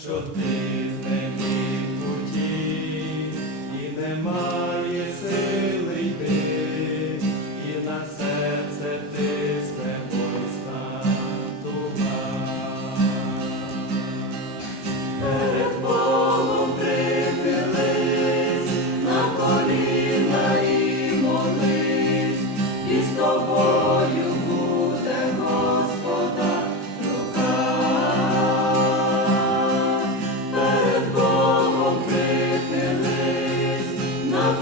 що ти в путі, і немає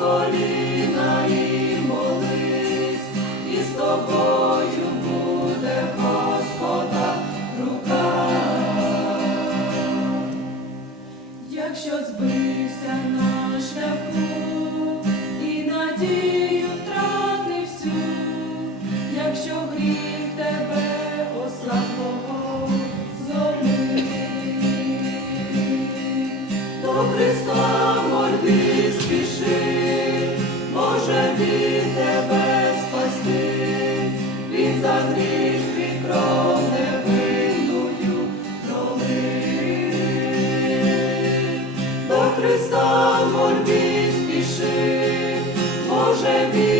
коліна і молись, і з тобою буде Господа рука. Якщо збився До Христа мольби спіши, може Він тебе спасти, Він за гріх твій кров. До Христа мольби спіши, може Він